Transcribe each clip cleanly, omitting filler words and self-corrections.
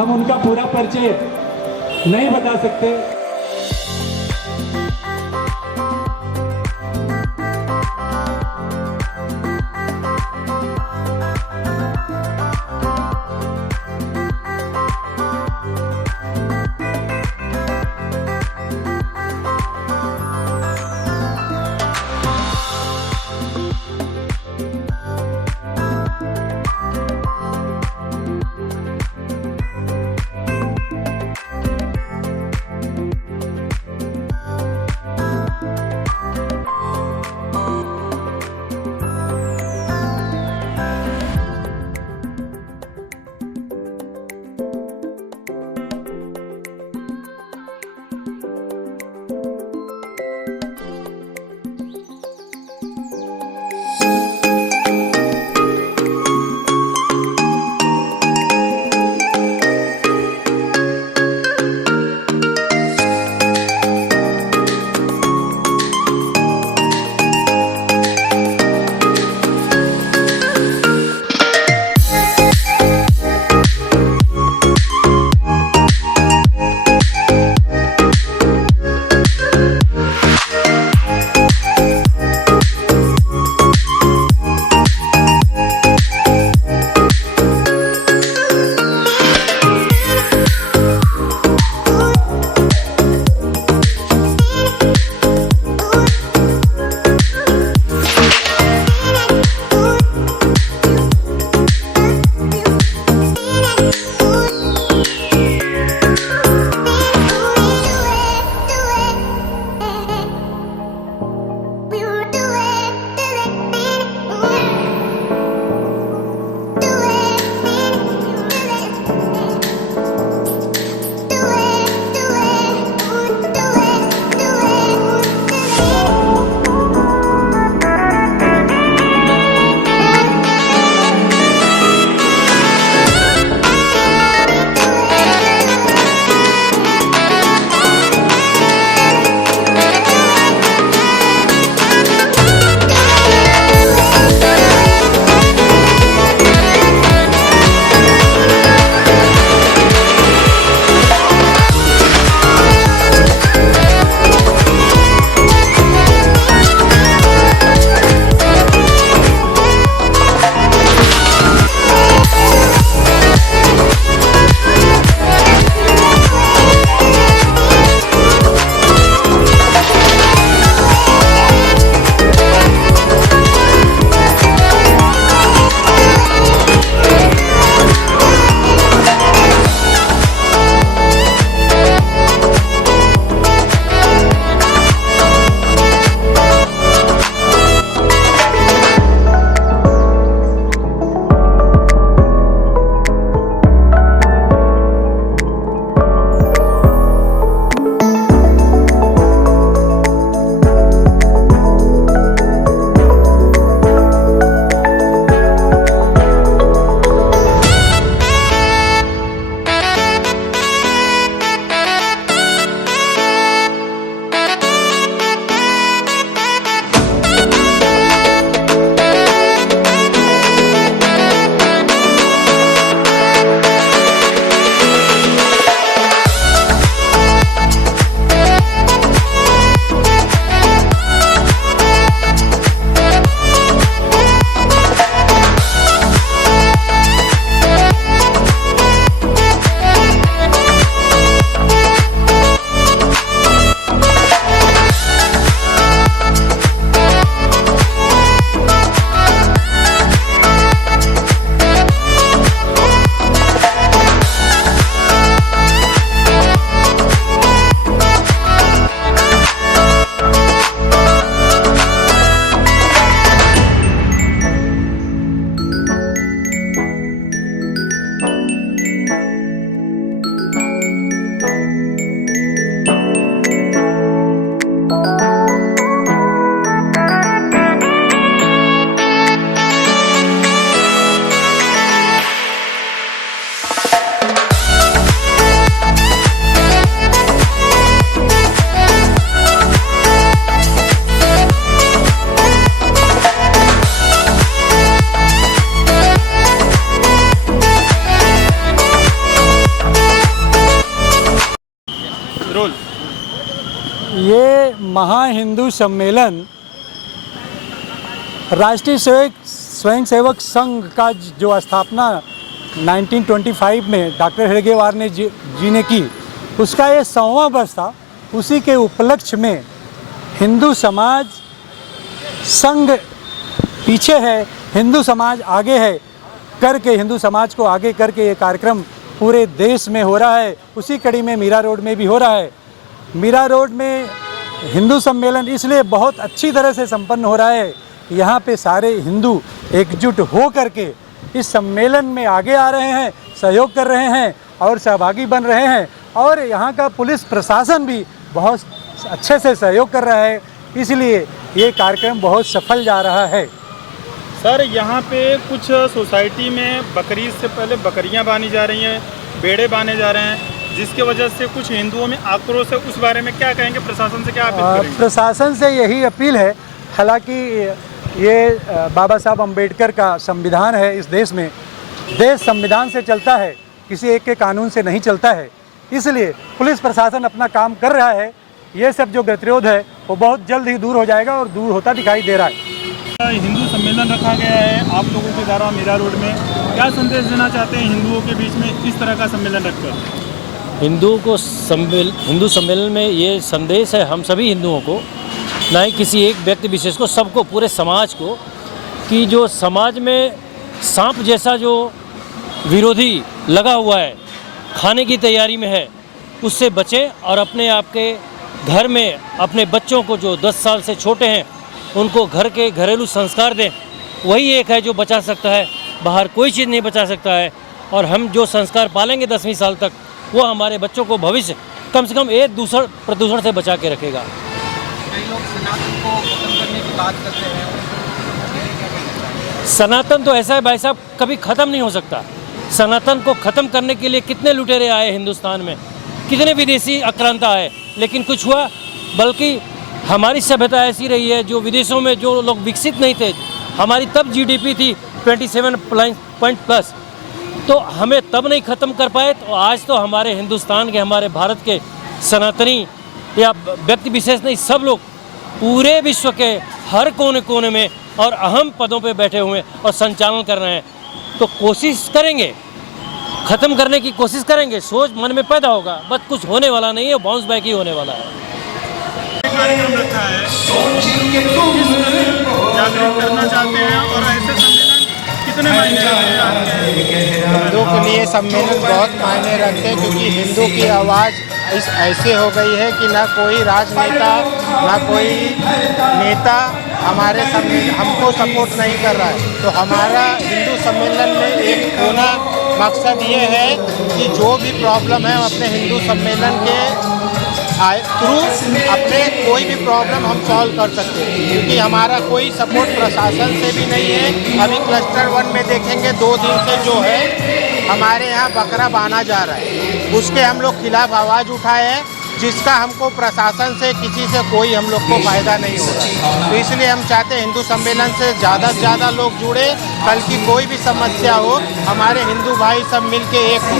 हम उनका पूरा परिचय नहीं बता सकते। महा हिंदू सम्मेलन राष्ट्रीय स्वयंसेवक संघ का जो स्थापना 1925 में डॉक्टर हेडगेवार ने जी ने की, उसका ये 100वां वर्ष था। उसी के उपलक्ष्य में हिंदू समाज संघ पीछे है, हिंदू समाज आगे है करके, हिंदू समाज को आगे करके ये कार्यक्रम पूरे देश में हो रहा है। उसी कड़ी में मीरा रोड में भी हो रहा है। मीरा रोड में हिंदू सम्मेलन इसलिए बहुत अच्छी तरह से संपन्न हो रहा है, यहाँ पे सारे हिंदू एकजुट हो करके इस सम्मेलन में आगे आ रहे हैं, सहयोग कर रहे हैं और सहभागी बन रहे हैं। और यहाँ का पुलिस प्रशासन भी बहुत अच्छे से सहयोग कर रहा है, इसलिए ये कार्यक्रम बहुत सफल जा रहा है। सर, यहाँ पे कुछ सोसाइटी में बकरीद से पहले बकरियाँ बांधी जा रही हैं, बेड़े बांधे जा रहे हैं, जिसके वजह से कुछ हिंदुओं में आक्रोश है। उस बारे में क्या कहेंगे? प्रशासन से क्या अपील करेंगे? प्रशासन से यही अपील है, हालांकि ये बाबा साहब अम्बेडकर का संविधान है। इस देश में देश संविधान से चलता है, किसी एक के कानून से नहीं चलता है। इसलिए पुलिस प्रशासन अपना काम कर रहा है। ये सब जो गतिरोध है वो बहुत जल्द ही दूर हो जाएगा और दूर होता दिखाई दे रहा है। हिंदू सम्मेलन रखा गया है आप लोगों के द्वारा मीरा रोड में, क्या संदेश देना चाहते हैं हिंदुओं के बीच में इस तरह का सम्मेलन रखकर? हिंदू सम्मेलन में ये संदेश है हम सभी हिंदुओं को, ना ही किसी एक व्यक्ति विशेष को, सबको, पूरे समाज को, कि जो समाज में सांप जैसा जो विरोधी लगा हुआ है, खाने की तैयारी में है, उससे बचें और अपने आप के घर में अपने बच्चों को जो 10 साल से छोटे हैं उनको घर के घरेलू संस्कार दें। वही एक है जो बचा सकता है, बाहर कोई चीज़ नहीं बचा सकता है। और हम जो संस्कार पालेंगे 10वीं साल तक, वो हमारे बच्चों को भविष्य कम से कम एक दूसरा प्रदूषण से बचा के रखेगा। कई लोग सनातन को खत्म करने की बात करते हैं। सनातन तो ऐसा है भाई साहब, कभी ख़त्म नहीं हो सकता। सनातन को ख़त्म करने के लिए कितने लुटेरे आए हिंदुस्तान में, कितने विदेशी आक्रांता आए, लेकिन कुछ हुआ। बल्कि हमारी सभ्यता ऐसी रही है, जो विदेशों में जो लोग विकसित नहीं थे, हमारी तब जीडीपी थी 27 +, तो हमें तब नहीं ख़त्म कर पाए, तो आज तो हमारे हिंदुस्तान के, हमारे भारत के सनातनी या व्यक्ति विशेष नहीं, सब लोग पूरे विश्व के हर कोने कोने में और अहम पदों पे बैठे हुए और संचालन कर रहे हैं। तो कोशिश करेंगे, ख़त्म करने की कोशिश करेंगे, सोच मन में पैदा होगा, बस कुछ होने वाला नहीं है, बाउंस बैक ही होने वाला है। कार्यक्रम रखा है, जागरूक करना चाहते हैं और ऐसे सम्मेलन कितने मायने रखते हैं? हिंदू के लिए सम्मेलन बहुत मायने रखते हैं, क्योंकि हिंदू की आवाज़ ऐसे हो गई है कि ना कोई राजनेता ना कोई नेता हमारे हमको सपोर्ट नहीं कर रहा है। तो हमारा हिंदू सम्मेलन में एक होना मकसद ये है कि जो भी प्रॉब्लम है अपने हिंदू सम्मेलन के थ्रू अपने कोई भी प्रॉब्लम हम सॉल्व कर सकते हैं, क्योंकि हमारा कोई सपोर्ट प्रशासन से भी नहीं है। अभी क्लस्टर 1 में देखेंगे 2 दिन से जो है हमारे यहाँ बकरा बांधा जा रहा है, उसके हम लोग खिलाफ आवाज़ उठाए हैं, जिसका हमको प्रशासन से किसी से कोई हम लोग को फ़ायदा नहीं हो रहा। तो इसलिए हम चाहते हैं हिंदू सम्मेलन से ज़्यादा लोग जुड़े, कल की कोई भी समस्या हो हमारे हिंदू भाई सब मिल के एक हो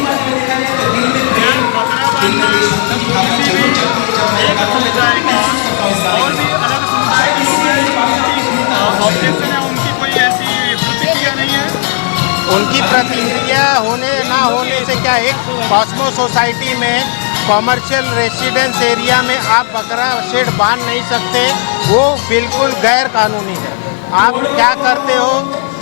उनकी प्रतिक्रिया होने ना होने से क्या, एक कॉस्मो सोसाइटी में कॉमर्शियल रेसिडेंस एरिया में आप बकरा शेड बांध नहीं सकते, वो बिल्कुल गैर कानूनी है। आप क्या करते हो,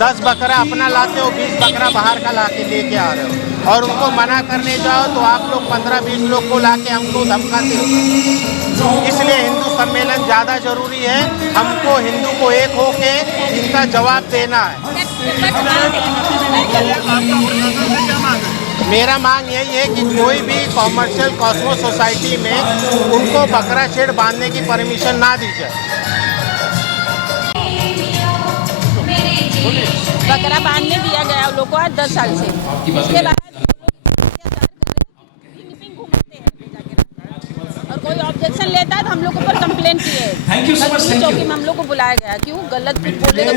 10 बकरा अपना लाते हो, 20 बकरा बाहर का ला के लेके आ रहे हो, और उनको मना करने जाओ तो आप लोग 15-20 लोग को ला के हमको धमकाते हो। इसलिए हिंदू सम्मेलन ज़्यादा ज़रूरी है। हमको हिंदू को एक होके इनका जवाब देना है। मेरा मांग यही है कि कोई भी कॉमर्शियल कॉस्मो सोसाइटी में उनको बकरा शेड बांधने की परमिशन ना दी जाए। बकरा बांधने दिया गया उन लोग को आज 10 साल से। इसके बाद और कोई ऑब्जेक्शन लेता है तो हम लोग ऊपर कंप्लेन किए, चौकी में हम लोग को बुलाया गया, क्यों गलत कुछ बोले तो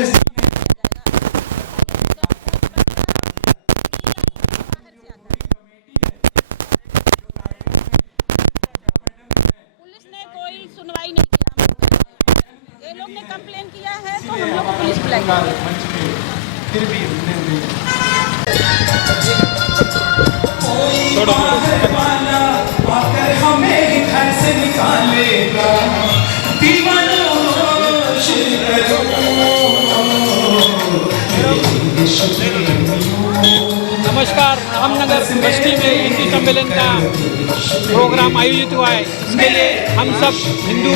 पुलिस ने कोई सुनवाई नहीं किया। हमने कंप्लेन किया है तो हम लोग को पुलिस बुलाएगी। नमस्कार, रामनगर बस्ती में हिंदू सम्मेलन का प्रोग्राम आयोजित हुआ है। इसके लिए हम सब हिंदू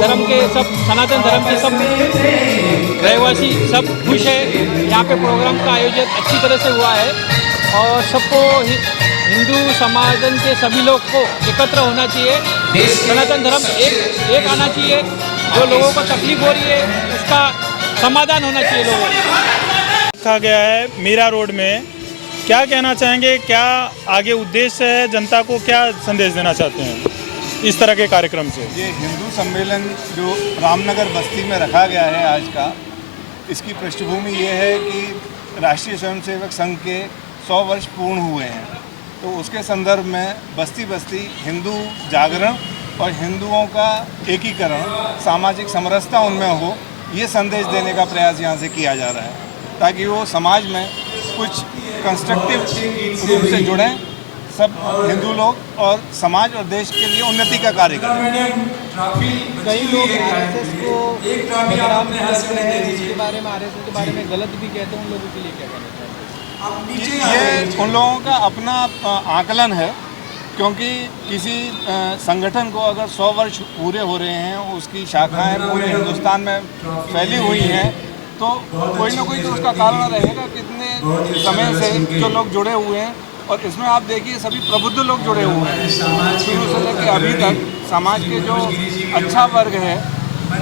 धर्म के, सब सनातन धर्म के सब रहवासी सब खुश है। यहाँ पे प्रोग्राम का आयोजन अच्छी तरह से हुआ है और सबको हिंदू समाजन के सभी लोग को एकत्र होना चाहिए। सनातन धर्म एक आना चाहिए। जो लोगों को तकलीफ हो रही है उसका समाधान होना चाहिए लोगों को। रखा गया है मीरा रोड में, क्या कहना चाहेंगे, क्या आगे उद्देश्य है, जनता को क्या संदेश देना चाहते हैं इस तरह के कार्यक्रम से? ये हिंदू सम्मेलन जो रामनगर बस्ती में रखा गया है आज का, इसकी पृष्ठभूमि ये है कि राष्ट्रीय स्वयंसेवक संघ के 100 वर्ष पूर्ण हुए हैं। तो उसके संदर्भ में बस्ती बस्ती हिंदू जागरण और हिंदुओं का एकीकरण, सामाजिक समरसता उनमें हो, ये संदेश देने का प्रयास यहाँ से किया जा रहा है ताकि वो समाज में कुछ कंस्ट्रक्टिव रूप से जुड़ें, सब हिंदू लोग और समाज और देश के लिए उन्नति का कार्य करें। कई लोग आरएसएस को बदनाम करते हैं, इसके बारे में आरएसएस के बारे में गलत भी कहते हैं, उन लोगों के लिए क्या कहना चाहिए? ये उन लोगों का अपना आकलन है, क्योंकि किसी संगठन को अगर 100 वर्ष पूरे हो रहे हैं, उसकी शाखाएं पूरे हिंदुस्तान में फैली हुई हैं, तो कोई ना कोई तो उसका कारण रहेगा। कितने समय से जो लोग जुड़े हुए हैं, और इसमें आप देखिए सभी प्रबुद्ध लोग जुड़े हुए हैं। शुरू से लेकर अभी तक समाज के जो अच्छा वर्ग है,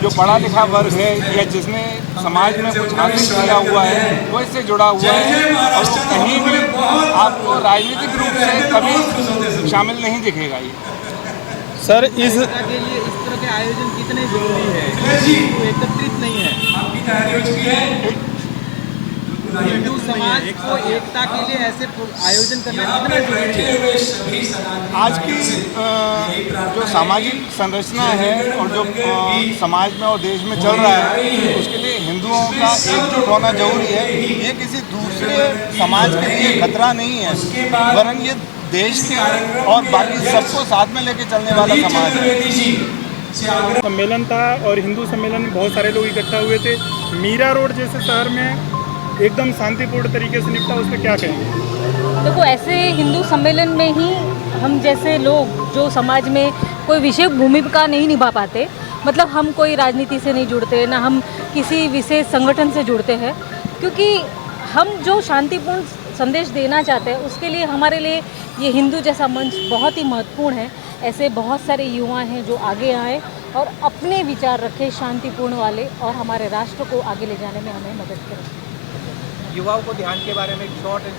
जो पढ़ा लिखा वर्ग है, या जिसने समाज में कुछ हासिल किया हुआ है, वो इससे जुड़ा हुआ है और वो कहीं भी आपको राजनीतिक रूप से कभी शामिल नहीं दिखेगा। ये सर इस के लिए इस तरह के आयोजन कितने जरूरी है? वो एकत्रित नहीं है। हिंदू समाज को एकता के लिए ऐसे आयोजन करना कितना जरूरी है? आज की जो सामाजिक संरचना है और जो समाज में और देश में चल रहा है, उसके लिए हिंदुओं का एकजुट होना जरूरी है। ये किसी दूसरे समाज के लिए खतरा नहीं है, वरन ये देश के और बाकी सबको साथ में लेके चलने वाला समाज है। सम्मेलन था और हिंदू सम्मेलन में बहुत सारे लोग इकट्ठा हुए थे। मीरा रोड जैसे शहर में एकदम शांतिपूर्ण तरीके से निपटा, उस पर क्या कहेंगे? देखो, ऐसे हिंदू सम्मेलन में ही हम जैसे लोग जो समाज में कोई विशेष भूमिका नहीं निभा पाते, मतलब हम कोई राजनीति से नहीं जुड़ते, ना हम किसी विशेष संगठन से जुड़ते हैं, क्योंकि हम जो शांतिपूर्ण संदेश देना चाहते हैं उसके लिए हमारे लिए ये हिंदू जैसा मंच बहुत ही महत्वपूर्ण है। ऐसे बहुत सारे युवा हैं जो आगे आए और अपने विचार रखें शांतिपूर्ण वाले, और हमारे राष्ट्र को आगे ले जाने में हमें मदद करें। युवाओं को ध्यान के बारे में एक शॉर्ट एंड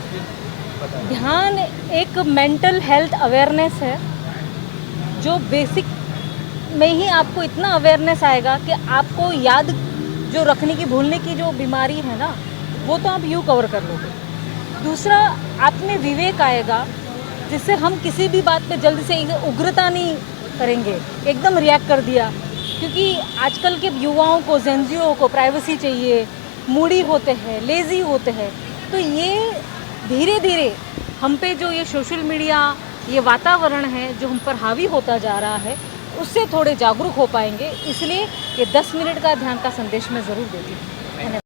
बताएं। ध्यान एक मेंटल हेल्थ अवेयरनेस है, जो बेसिक में ही आपको इतना अवेयरनेस आएगा कि आपको याद जो रखने की, भूलने की जो बीमारी है ना, वो तो आप यूँ कवर कर लोगे। दूसरा, आप में विवेक आएगा, जिससे हम किसी भी बात पे जल्दी से उग्रता नहीं करेंगे, एकदम रिएक्ट कर दिया। क्योंकि आजकल के युवाओं को, जेनजियों को प्राइवेसी चाहिए, मूडी होते हैं, लेज़ी होते हैं। तो ये धीरे धीरे हम पे जो ये सोशल मीडिया, ये वातावरण है जो हम पर हावी होता जा रहा है, उससे थोड़े जागरूक हो पाएंगे। इसलिए ये 10 मिनट का ध्यान का संदेश मैं ज़रूर देती हूँ।